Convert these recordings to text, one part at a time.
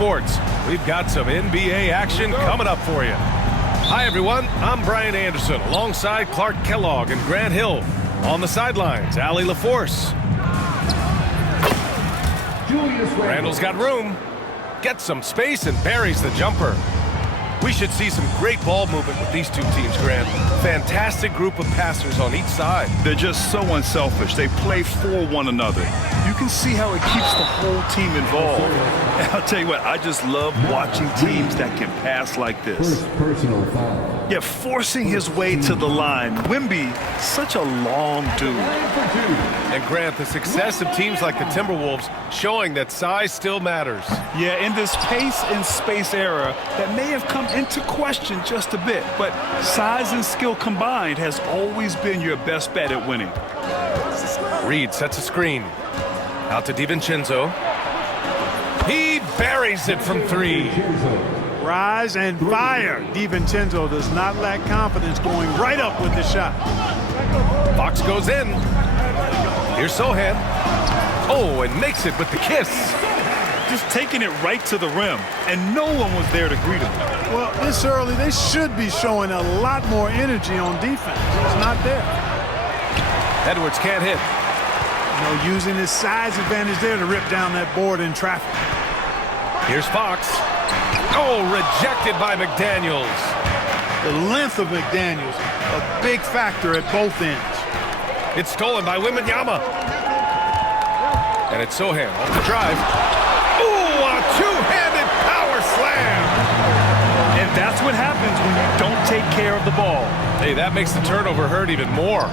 Sports. We've got some NBA action coming up for you. Hi, everyone. I'm Brian Anderson alongside Clark Kellogg and Grant Hill. On the sidelines, Allie LaForce. Randall's got room. Gets some space and buries the jumper. We should see some great ball movement with these two teams, Grant. Fantastic group of passers on each side. They're just so unselfish. They play for one another. You can see how it keeps the whole team involved. And I'll tell you what, I just love watching teams that can pass like this. Personal foul. Yeah, forcing his way to the line. Wemby, such a long dude. And Grant, the success of teams like the Timberwolves showing that size still matters. Yeah, in this pace and space era, that may have come into question just a bit, but size and skill combined has always been your best bet at winning. Reed sets a screen. Out to DiVincenzo. He buries it from three. Rise and fire. DiVincenzo does not lack confidence, going right up with the shot. Fox goes in. Here's Sohan. Oh, and makes it with the kiss. Just taking it right to the rim, and no one was there to greet him. Well, this early, they should be showing a lot more energy on defense. It's not there. Edwards can't hit. Using his size advantage there to rip down that board in traffic. Here's Fox. Oh, rejected by McDaniels. The length of McDaniels, a big factor at both ends. It's stolen by Wembanyama. And it's Sohan off the drive. Ooh, a two-handed power slam. And that's what happens when you don't take care of the ball. Hey, that makes the turnover hurt even more.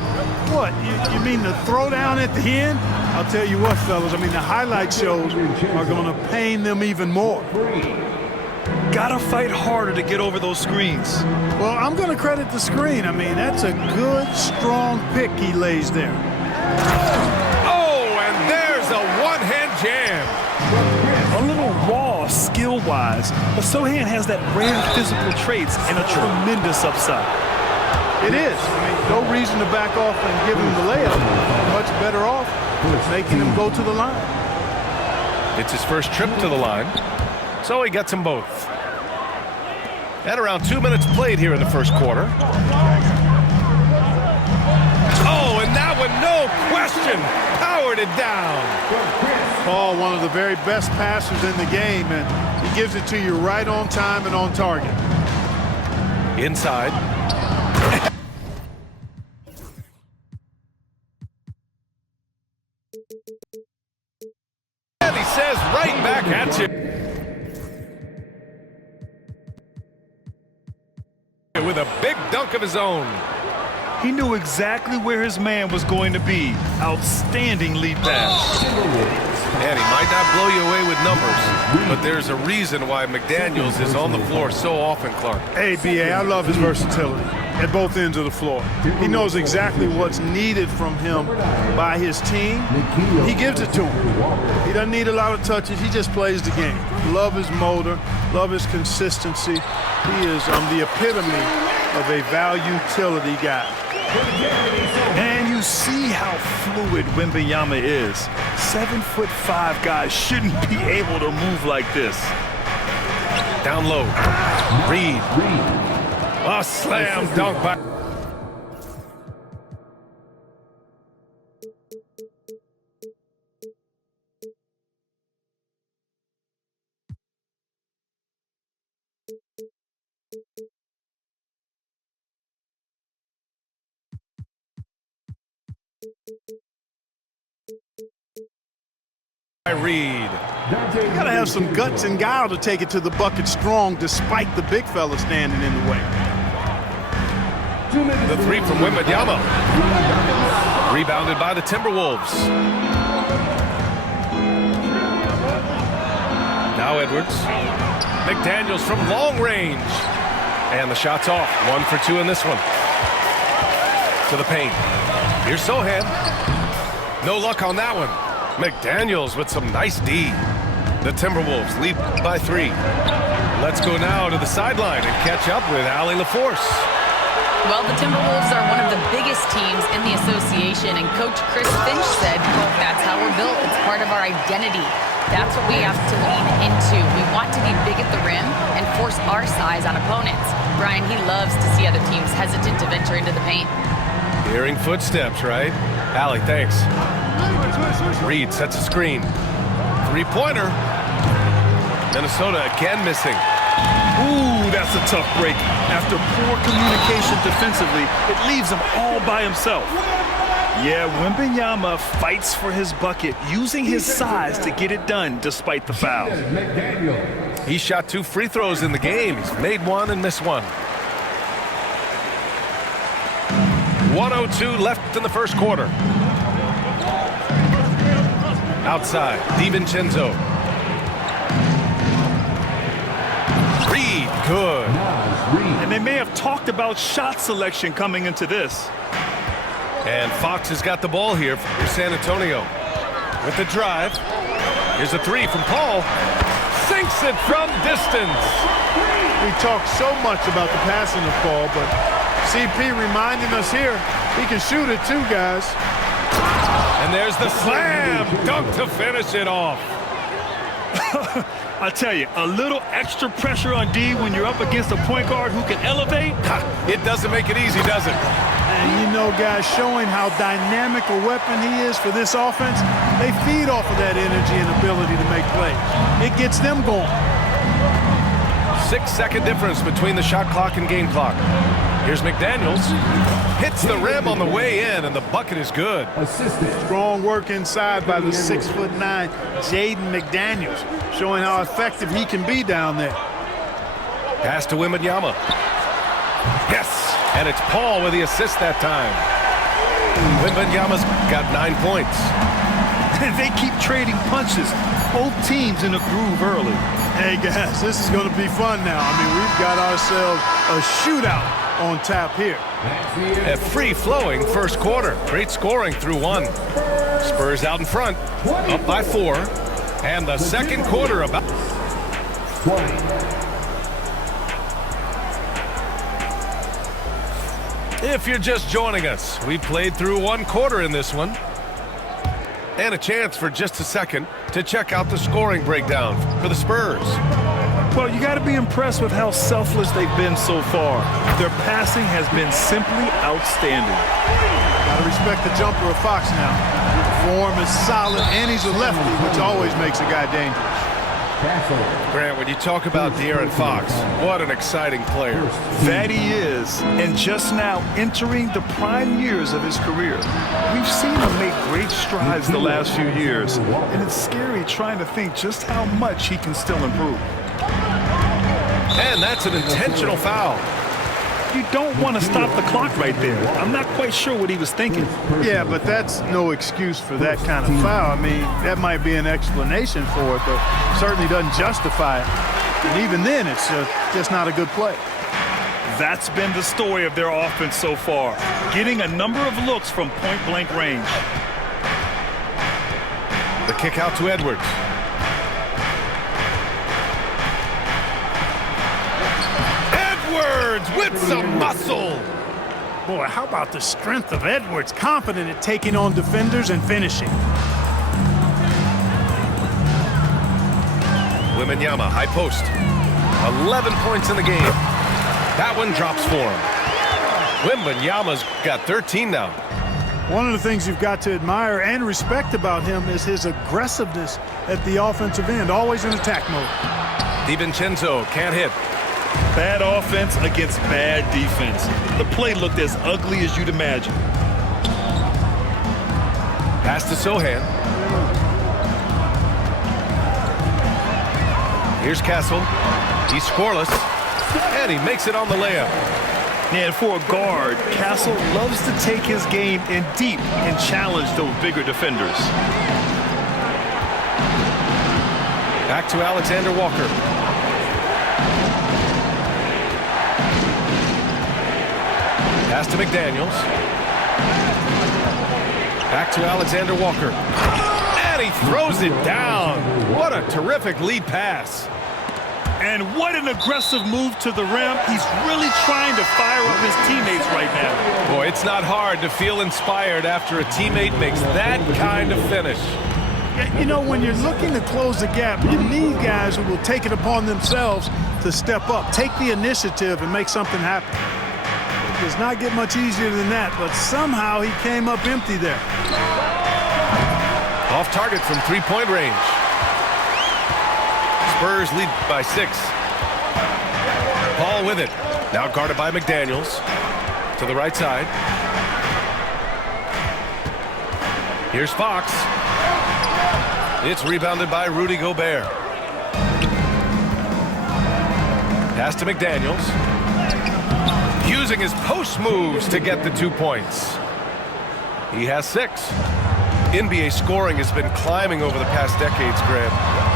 What, you mean the throwdown at the end? I'll tell you what, fellas, I mean, the highlight shows are going to pain them even more. Gotta fight harder to get over those screens. Well, I'm going to credit the screen. I mean, that's a good, strong pick he lays there. Oh, and there's a one-hand jam. A little raw skill-wise, but Sohan has that rare physical traits and a tremendous upside. It is. I mean, no reason to back off and give him the layup. Much better off making him go to the line. It's his first trip to the line, so he gets them both. At around 2 minutes played here in the first quarter. Oh, and that one, no question, powered it down. Paul, one of the very best passers in the game, and he gives it to you right on time and on target. Inside. And he says right back at you. With a big dunk of his own. He knew exactly where his man was going to be. Outstanding lead pass. And he might not blow you away with numbers, but there's a reason why McDaniels is on the floor so often, Clark. Hey, B.A., I love his versatility at both ends of the floor. He knows exactly what's needed from him by his team. He gives it to him. He doesn't need a lot of touches. He just plays the game. Love his motor, love his consistency. He is the epitome of a value-utility guy. And you see how fluid Wembanyama is. 7'5" guys shouldn't be able to move like this. Down low. Reed. A slam dunk by... Reed. You gotta have some guts and guile to take it to the bucket strong despite the big fella standing in the way. The three from Wembanyama. Rebounded by the Timberwolves. Now Edwards. McDaniels from long range. And the shot's off. 1 for 2 in this one. To the paint. Here's Sohan. No luck on that one. McDaniels with some nice D. The Timberwolves lead by 3. Let's go now to the sideline and catch up with Allie LaForce. Well, the Timberwolves are one of the biggest teams in the association, and Coach Chris Finch said, that's how we're built. It's part of our identity. That's what we have to lean into. We want to be big at the rim and force our size on opponents. Brian, he loves to see other teams hesitant to venture into the paint. Hearing footsteps, right? Allie, thanks. Reed sets a screen. Three-pointer. Minnesota again missing. Ooh, that's a tough break. After poor communication defensively, it leaves him all by himself. Yeah, Wembanyama fights for his bucket, using his size to get it done despite the foul. He shot 2 free throws in the game. He's made 1 and missed 1. 1:02 left in the first quarter. Outside, DiVincenzo. Reed, good. And they may have talked about shot selection coming into this. And Fox has got the ball here for San Antonio. With the drive. Here's a 3 from Paul. Sinks it from distance. We talk so much about the passing of Paul, but CP reminding us here, he can shoot it too, guys. And there's the slam dunk to finish it off. I tell you, a little extra pressure on D when you're up against a point guard who can elevate. It doesn't make it easy, does it? And you know, guys, showing how dynamic a weapon he is for this offense, they feed off of that energy and ability to make plays. It gets them going. 6-second difference between the shot clock and game clock. Here's McDaniels. Hits the rim on the way in, and the bucket is good. Strong work inside by the 6'9" Jaden McDaniels, showing how effective he can be down there. Pass to Wembanyama. Yes, and it's Paul with the assist that time. Wembanyama's got 9 points. They keep trading punches. Both teams in a groove early. Hey, guys, this is going to be fun now. I mean, we've got ourselves a shootout on tap here. A free-flowing first quarter. Great scoring through 1. Spurs out in front, up by 4. And the second quarter about... If you're just joining us, we played through 1 quarter in this one. And a chance for just a second to check out the scoring breakdown for the Spurs. Well, you got to be impressed with how selfless they've been so far. Their passing has been simply outstanding. Got to respect the jumper of Fox now. The form is solid, and he's a lefty, which always makes a guy dangerous. Grant, when you talk about De'Aaron Fox, what an exciting player. That he is, and just now entering the prime years of his career. We've seen him make great strides the last few years, and it's scary trying to think just how much he can still improve. And that's an intentional foul. You don't want to stop the clock right there. I'm not quite sure what he was thinking. Yeah, but that's no excuse for that kind of foul. I mean, that might be an explanation for it, but certainly doesn't justify it. And even then, it's just not a good play. That's been the story of their offense so far, getting a number of looks from point-blank range. The kick out to Edwards. Edwards with some muscle. Boy, how about the strength of Edwards, confident at taking on defenders and finishing. Wembanyama, high post. 11 points in the game. That one drops for him. Wembanyama's got 13 now. One of the things you've got to admire and respect about him is his aggressiveness at the offensive end, always in attack mode. DiVincenzo can't hit. Bad offense against bad defense. The play looked as ugly as you'd imagine. Pass to Sohan. Here's Castle. He's scoreless. And he makes it on the layup. And for a guard, Castle loves to take his game in deep and challenge those bigger defenders. Back to Alexander Walker. Pass to McDaniels. Back to Alexander Walker. And he throws it down. What a terrific lead pass. And what an aggressive move to the rim. He's really trying to fire up his teammates right now. Boy, it's not hard to feel inspired after a teammate makes that kind of finish. You know, when you're looking to close the gap, you need guys who will take it upon themselves to step up, take the initiative, and make something happen. It does not get much easier than that, but somehow he came up empty there. Off target from three-point range. Spurs lead by 6. Paul with it. Now guarded by McDaniels. To the right side. Here's Fox. It's rebounded by Rudy Gobert. Pass to McDaniels. Using his post moves to get the 2 points. He has 6. NBA scoring has been climbing over the past decades, Graham.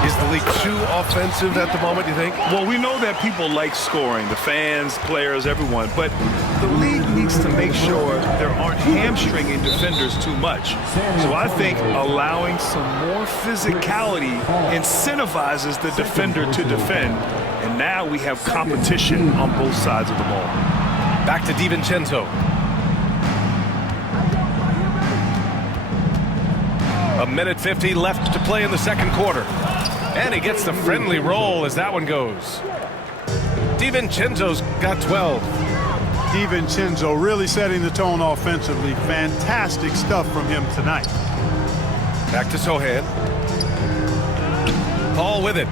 Is the league too offensive at the moment, you think? Well, we know that people like scoring, the fans, players, everyone, but the league needs to make sure there aren't hamstringing defenders too much. So I think allowing some more physicality incentivizes the defender to defend, and now we have competition on both sides of the ball. Back to DiVincenzo. A minute 50 left to play in the second quarter. And he gets the friendly roll as that one goes. DiVincenzo's got 12. DiVincenzo really setting the tone offensively. Fantastic stuff from him tonight. Back to Sohan. Paul with it.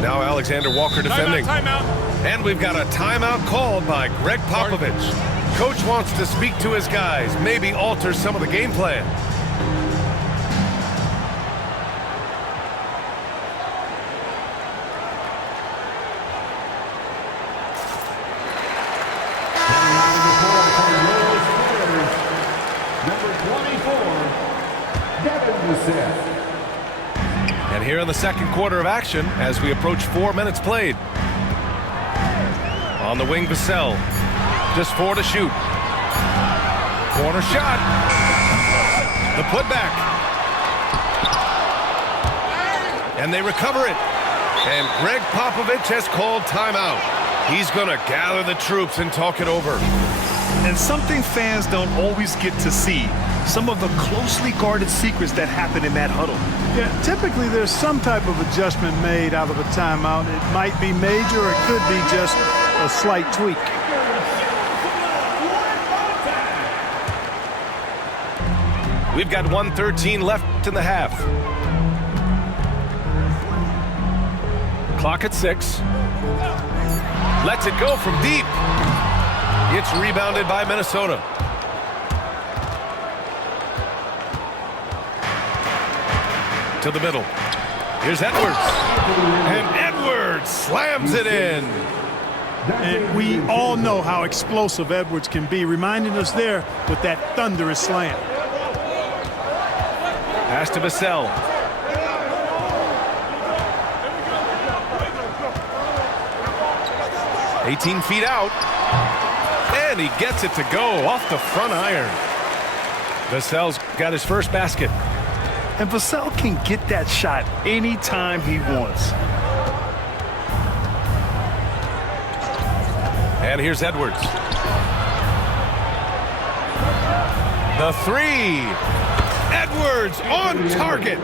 Now Alexander Walker defending. Timeout. And we've got a timeout called by Greg Popovich. Coach wants to speak to his guys, maybe alter some of the game plan. And here in the second quarter of action as we approach 4 minutes played. On the wing, Vassell. Just 4 to shoot. Corner shot. The putback. And they recover it. And Greg Popovich has called timeout. He's going to gather the troops and talk it over. And something fans don't always get to see, some of the closely guarded secrets that happen in that huddle. Yeah, typically there's some type of adjustment made out of a timeout. It might be major, or it could be just a slight tweak. We've got 1:13 left in the half. Clock at 6. Lets it go from deep. It's rebounded by Minnesota. To the middle. Here's Edwards. And Edwards slams it in. And we all know how explosive Edwards can be, reminding us there with that thunderous slam. Pass to Vassell. "18 feet out. And he gets it to go off the front iron. Vassell's got his first basket. And Vassell can get that shot anytime he wants. And here's Edwards. The 3. Edwards on target.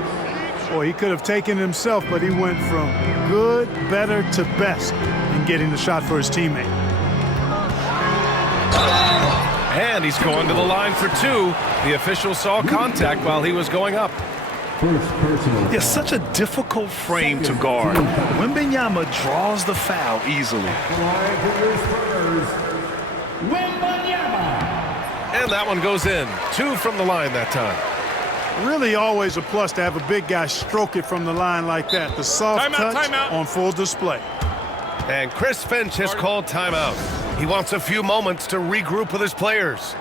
Boy, he could have taken it himself, but he went from good, better to best in getting the shot for his teammate. And he's going to the line for 2. The official saw contact while he was going up. It's such a difficult frame to guard. Wembanyama draws the foul easily. And that one goes in. 2 from the line that time. Really always a plus to have a big guy stroke it from the line like that. The soft touch on full display. And Chris Finch has called timeout. He wants a few moments to regroup with his players.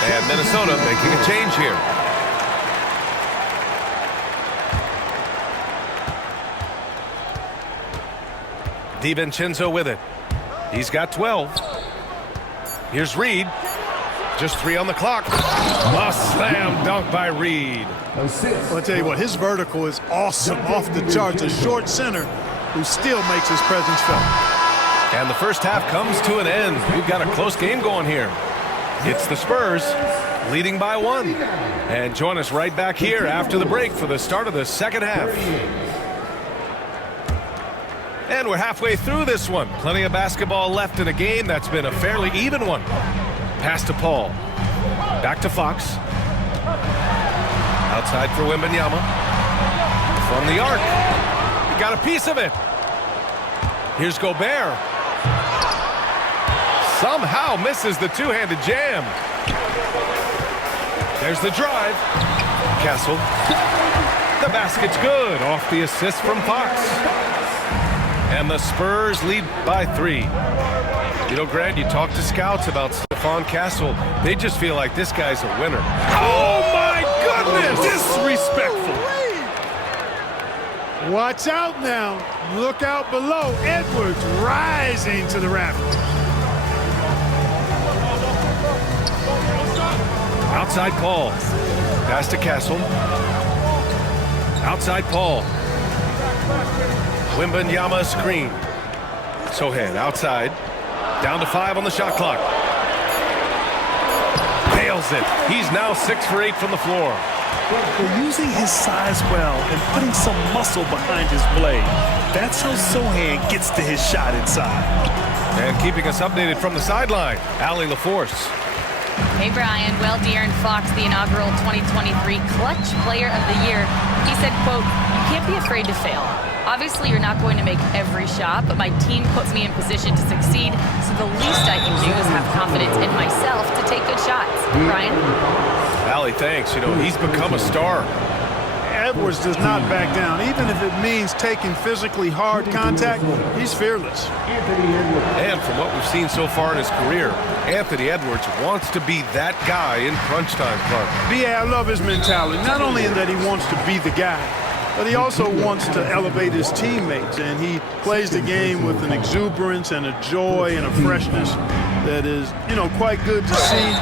And Minnesota making a change here. DiVincenzo with it. He's got 12. Here's Reed. Just 3 on the clock. A slam dunk by Reed. I'll tell you what, his vertical is awesome, off the charts. A short center who still makes his presence felt. And the first half comes to an end. We've got a close game going here. It's the Spurs leading by 1. And join us right back here after the break for the start of the second half. And we're halfway through this one. Plenty of basketball left in a game that's been a fairly even one. Pass to Paul. Back to Fox. Outside for Wembanyama. From the arc. He got a piece of it. Here's Gobert. Somehow misses the two-handed jam. There's the drive. Castle. The basket's good off the assist from Fox. And the Spurs lead by 3. You know, Grant, you talk to scouts about Stephon Castle. They just feel like this guy's a winner. Oh, my goodness! Disrespectful. Watch out now. Look out below. Edwards rising to the rafters. Outside Paul. Pass to Castle. Outside Paul. Wembanyama screen. Sohan outside. Down to 5 on the shot clock. Nails it. He's now 6 for 8 from the floor. They're using his size well and putting some muscle behind his play. That's how Sohan gets to his shot inside. And keeping us updated from the sideline, Allie LaForce. Hey, Brian. Well, De'Aaron Fox, the inaugural 2023 Clutch Player of the Year, he said, quote, "You can't be afraid to fail. Obviously, you're not going to make every shot, but my team puts me in position to succeed, so the least I can do is have confidence in myself to take good shots." Brian? Allie, thanks. You know, he's become a star. Edwards does not back down. Even if it means taking physically hard contact, he's fearless. And from what we've seen so far in his career, Anthony Edwards wants to be that guy in crunch time, Clark. B.A., I love his mentality. Not only in that he wants to be the guy, but he also wants to elevate his teammates. And he plays the game with an exuberance and a joy and a freshness that is, you know, quite good to see.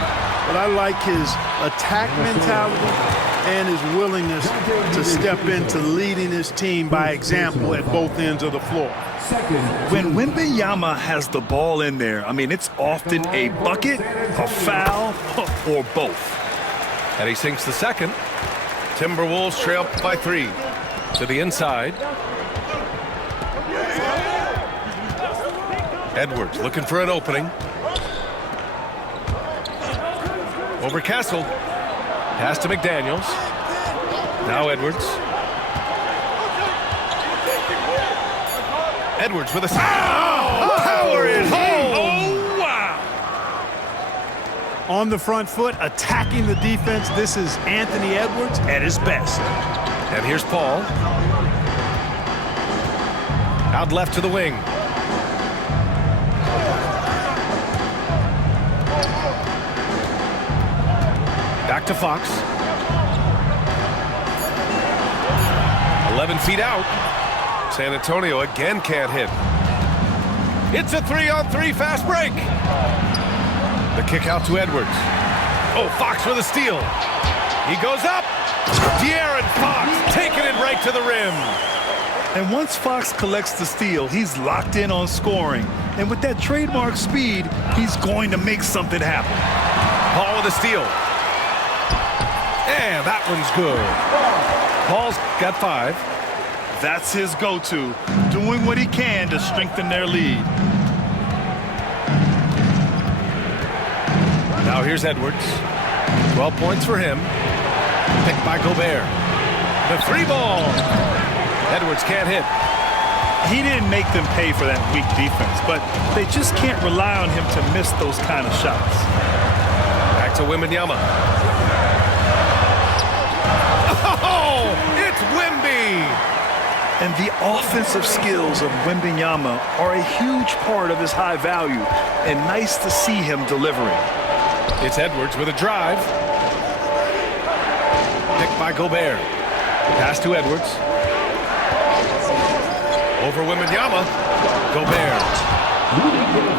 But I like his attack mentality and his willingness to step into leading his team by example at both ends of the floor. When Wembanyama has the ball in there, I mean, it's often a bucket, a foul, or both. And he sinks the second. Timberwolves trail by 3. To the inside. Edwards looking for an opening. Over Castle. Pass to McDaniels. Now Edwards. Edwards with a... Oh! Power it home! Oh, wow! On the front foot, attacking the defense. This is Anthony Edwards at his best. And here's Paul. Out left to the wing. Back to Fox. 11 feet out. San Antonio again can't hit. It's a 3-on-3 fast break. The kick out to Edwards. Oh, Fox with a steal. He goes up. De'Aaron Fox taking it right to the rim. And once Fox collects the steal, he's locked in on scoring. And with that trademark speed, he's going to make something happen. Paul with a steal. And that one's good. Paul's got 5. That's his go-to, doing what he can to strengthen their lead. Now here's Edwards. 12 points for him. Picked by Gobert. The 3-ball. Edwards can't hit. He didn't make them pay for that weak defense, but they just can't rely on him to miss those kind of shots. Back to Wembanyama. Oh, it's Wemby! And the offensive skills of Wembanyama are a huge part of his high value, and nice to see him delivering. It's Edwards with a drive. Picked by Gobert. Pass to Edwards. Over Wembanyama. Gobert.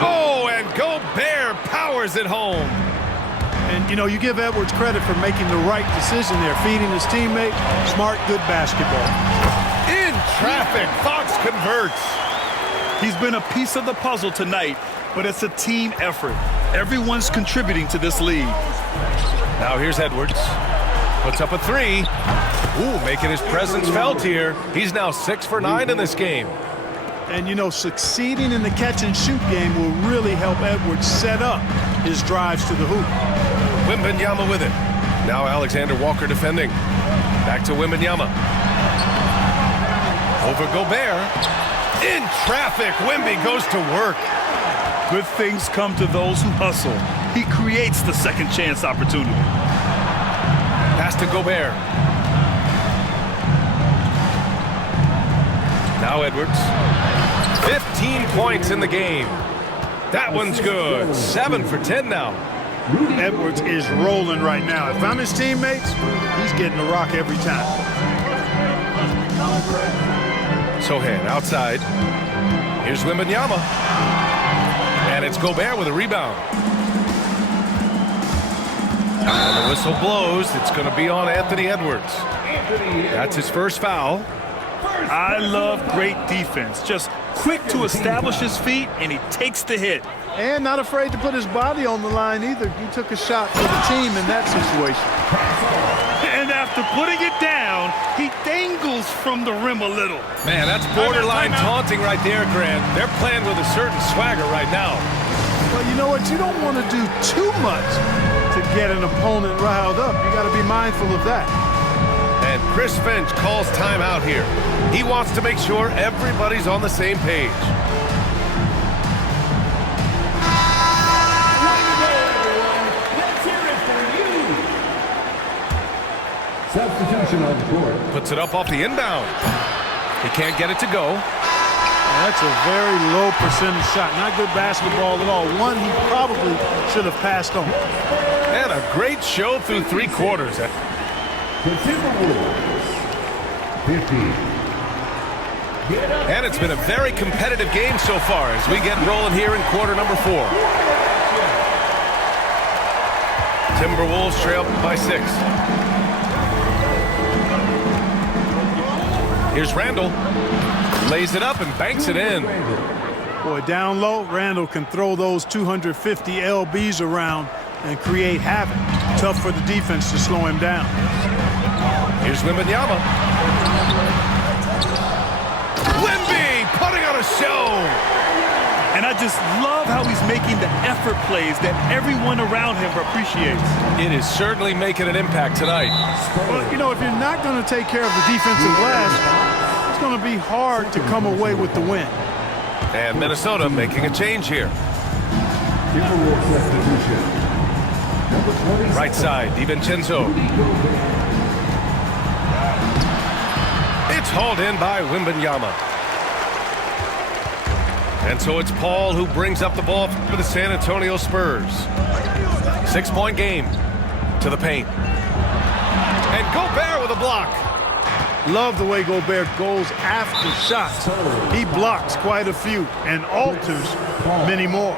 Oh, and Gobert powers it home. And, you know, you give Edwards credit for making the right decision there, feeding his teammate. Smart, good basketball. In traffic, Fox converts. He's been a piece of the puzzle tonight, but it's a team effort. Everyone's contributing to this lead. Now here's Edwards. Puts up a three. Ooh, making his presence felt here. He's now 6 for 9 in this game. And, you know, succeeding in the catch-and-shoot game will really help Edwards set up his drives to the hoop. Wembanyama with it. Now Alexander Walker defending. Back to Wembanyama. Over Gobert. In traffic, Wemby goes to work. Good things come to those who hustle. He creates the second chance opportunity. Pass to Gobert. Now Edwards. 15 points in the game. That one's good. 7 for 10 now. Edwards is rolling right now. If I'm his teammates, he's getting the rock every time. Sohan outside. Here's Wembanyama. And it's Gobert with a rebound. And the whistle blows. It's going to be on Anthony Edwards. That's his first foul. I love great defense. Just quick to establish his feet, and he takes the hit. And not afraid to put his body on the line either. He took a shot for the team in that situation. And after putting it down, he dangles from the rim a little. Man, that's borderline taunting right there, Grant. They're playing with a certain swagger right now. Well, you know what? You don't want to do too much to get an opponent riled up. You got to be mindful of that. And Chris Finch calls timeout here. He wants to make sure everybody's on the same page. Substitution on the court. Puts it up off the inbound. He can't get it to go. That's a very low percentage shot. Not good basketball at all. One he probably should have passed on. And a great show through 3 quarters. The Timberwolves, 15. And it's been a very competitive game so far as we get rolling here in quarter number 4. Timberwolves trail by 6. Here's Randall. Lays it up and banks it in. Boy, down low, Randall can throw those 250 LBs around and create havoc. Tough for the defense to slow him down. Here's Wembanyama. Wemby putting on a show. And I just love how he's making the effort plays that everyone around him appreciates. It is certainly making an impact tonight. Well, you know, if you're not going to take care of the defensive glass, it's going to be hard to come away with the win. And Minnesota making a change here. Timberwolves substitution. Right side, DiVincenzo. It's hauled in by Wembanyama. And so it's Paul who brings up the ball for the San Antonio Spurs. 6-point game to the paint. And Gobert with a block. Love the way Gobert goes after shots. He blocks quite a few and alters many more.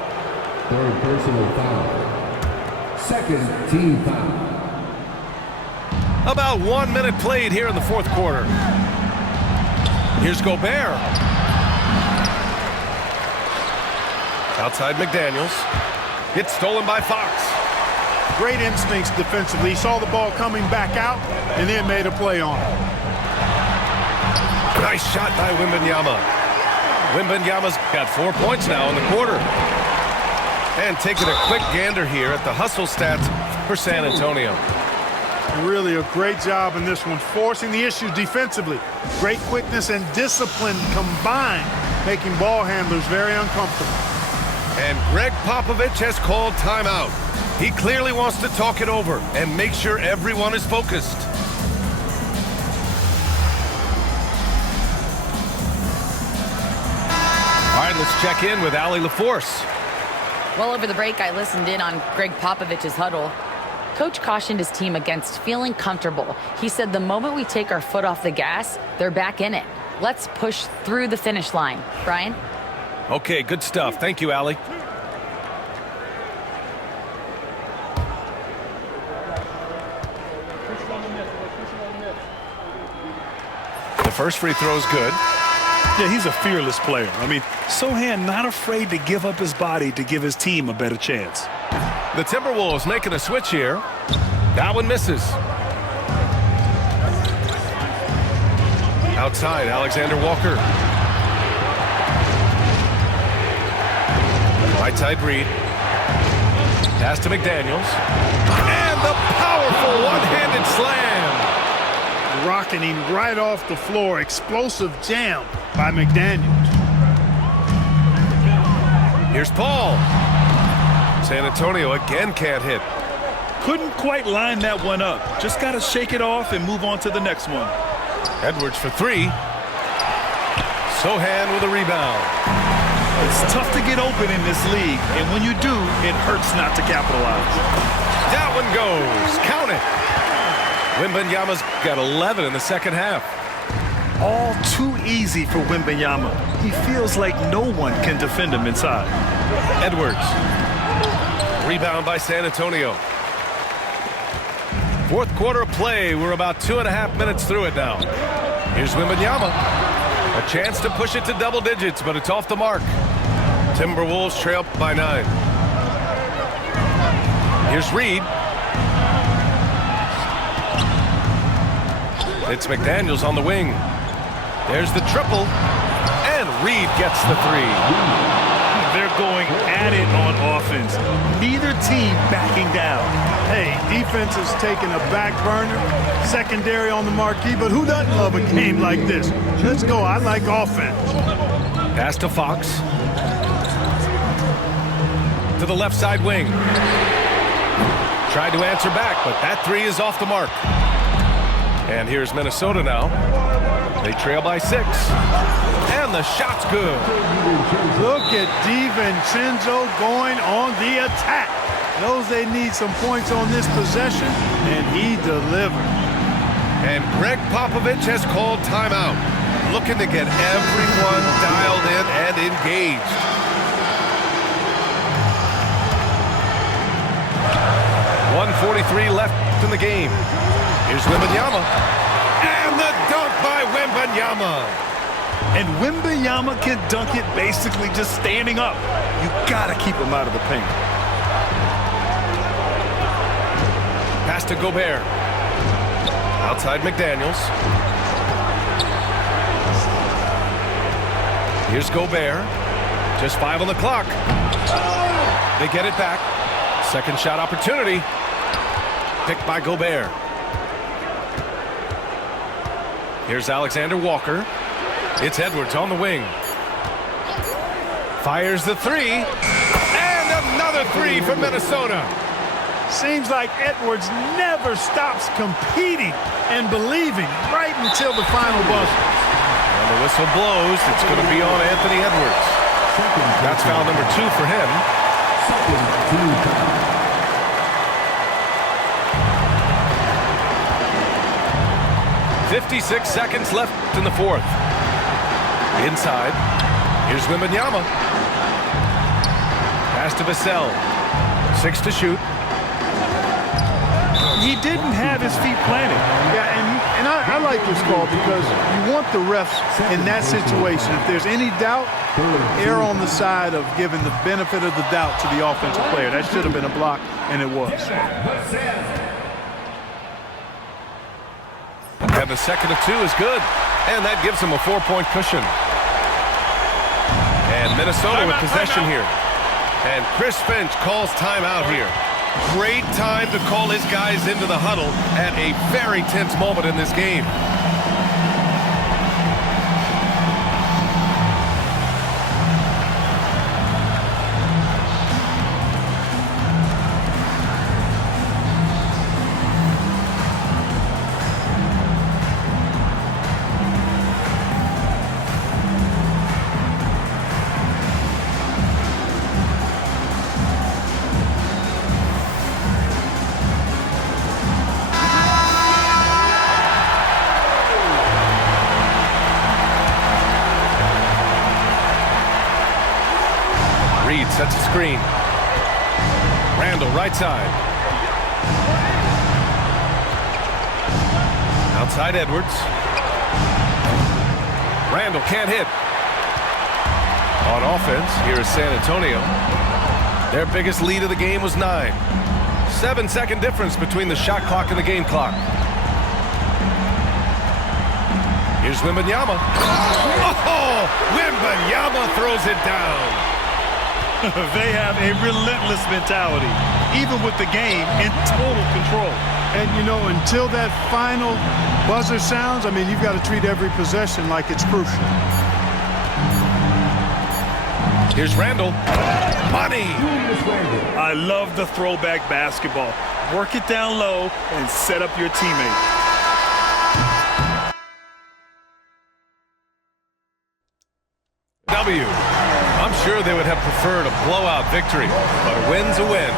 Third personal foul. Second team foul. About 1 minute played here in the 4th quarter. Here's Gobert. Outside McDaniels. It's stolen by Fox. Great instincts defensively. He saw the ball coming back out and then made a play on it. Nice shot by Wembanyama. Wembanyama's got 4 points now in the quarter. And taking a quick gander here at the hustle stats for San Antonio. Really a great job in this one, forcing the issue defensively. Great quickness and discipline combined, making ball handlers very uncomfortable. And Greg Popovich has called timeout. He clearly wants to talk it over and make sure everyone is focused. All right, let's check in with Allie LaForce. Well, over the break, I listened in on Greg Popovich's huddle. Coach cautioned his team against feeling comfortable. He said the moment we take our foot off the gas, they're back in it. Let's push through the finish line. Brian? Okay, good stuff. Thank you, Allie. first free throw is good. Yeah, he's a fearless player. I mean, Sohan not afraid to give up his body to give his team a better chance. The Timberwolves making a switch here. That one misses. Outside, Alexander Walker. Right side Reed. Pass to McDaniels. And the powerful one-handed slam. Rocketing right off the floor. Explosive jam by McDaniels. Here's Paul. San Antonio again can't hit. Couldn't quite line that one up. Just got to shake it off and move on to the next one. Edwards for three. Sohan with a rebound. It's tough to get open in this league, and when you do, it hurts not to capitalize. That one goes. Count it. Wembanyama's got 11 in the second half. All too easy for Wembanyama. He feels like no one can defend him inside. Edwards. Rebound by San Antonio. Fourth quarter of play. We're about 2.5 minutes through it now. Here's Wembanyama. A chance to push it to double digits, but it's off the mark. Timberwolves trail by 9. Here's Reed. It's McDaniels on the wing. There's the triple. And Reed gets the three. They're going at it on offense. Neither team backing down. Hey, defense is taking a back burner. Secondary on the marquee, but who doesn't love a game like this? Let's go. I like offense. Pass to Fox. To the left side wing. Tried to answer back, but that three is off the mark. And here's Minnesota now. They trail by 6. And the shot's good. Look at DiVincenzo going on the attack. Knows they need some points on this possession, and he delivered. And Greg Popovich has called timeout. Looking to get everyone dialed in and engaged. .143 left in the game. Here's Wembanyama. And the dunk by Wembanyama. And Wembanyama can dunk it basically just standing up. You gotta keep him out of the paint. Pass to Gobert. Outside McDaniels. Here's Gobert. Just 5 on the clock. They get it back. Second shot opportunity. Picked by Gobert. Here's Alexander Walker. It's Edwards on the wing. Fires the three. And another three from Minnesota. Seems like Edwards never stops competing and believing right until the final buzzer. And the whistle blows. It's going to be on Anthony Edwards. That's foul number 2 for him. 56 seconds left in the fourth. Inside. Here's Wembanyama. Pass to Vassell. 6 to shoot. He didn't have his feet planted. Yeah, and I like this call because you want the refs in that situation. If there's any doubt, err on the side of giving the benefit of the doubt to the offensive player. That should have been a block, and it was. And the second of 2 is good. And that gives him a 4-point cushion. And Minnesota with possession here. And Chris Finch calls timeout here. Great time to call his guys into the huddle at a very tense moment in this game. Reed sets a screen. Randall, right side. Outside Edwards. Randall can't hit. On offense, here is San Antonio. Their biggest lead of the game was 9. 7-second difference between the shot clock and the game clock. Here's Wembanyama. Oh! Wembanyama throws it down. They have a relentless mentality, even with the game in total control. And, you know, until that final buzzer sounds, I mean, you've got to treat every possession like it's crucial. Here's Randall. Money! I love the throwback basketball. Work it down low and set up your teammate. I'm sure they would have preferred a blowout victory, but a win's a win.